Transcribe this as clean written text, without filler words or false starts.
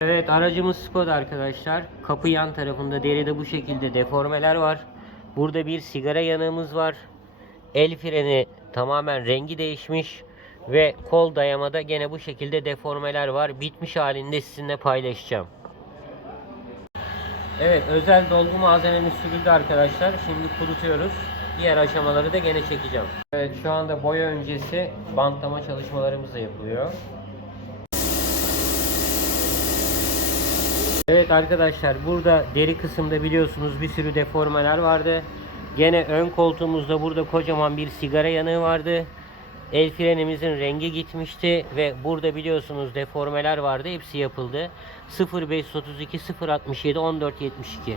Evet, aracımız Skoda arkadaşlar. Kapı yan tarafında deride bu şekilde deformeler var. Burada bir sigara yanığımız var. El freni tamamen rengi değişmiş. Ve kol dayamada gene bu şekilde deformeler var. Bitmiş halinde sizinle paylaşacağım. Evet, özel dolgu malzememiz sürüldü arkadaşlar. Şimdi kurutuyoruz. Diğer aşamaları da gene çekeceğim. Evet, şu anda boya öncesi bantlama çalışmalarımız da yapılıyor. Evet arkadaşlar, burada deri kısımda biliyorsunuz bir sürü deformeler vardı. Gene ön koltuğumuzda burada kocaman bir sigara yanığı vardı. El frenimizin rengi gitmişti ve burada biliyorsunuz deformeler vardı. Hepsi yapıldı. 0532 067 1472.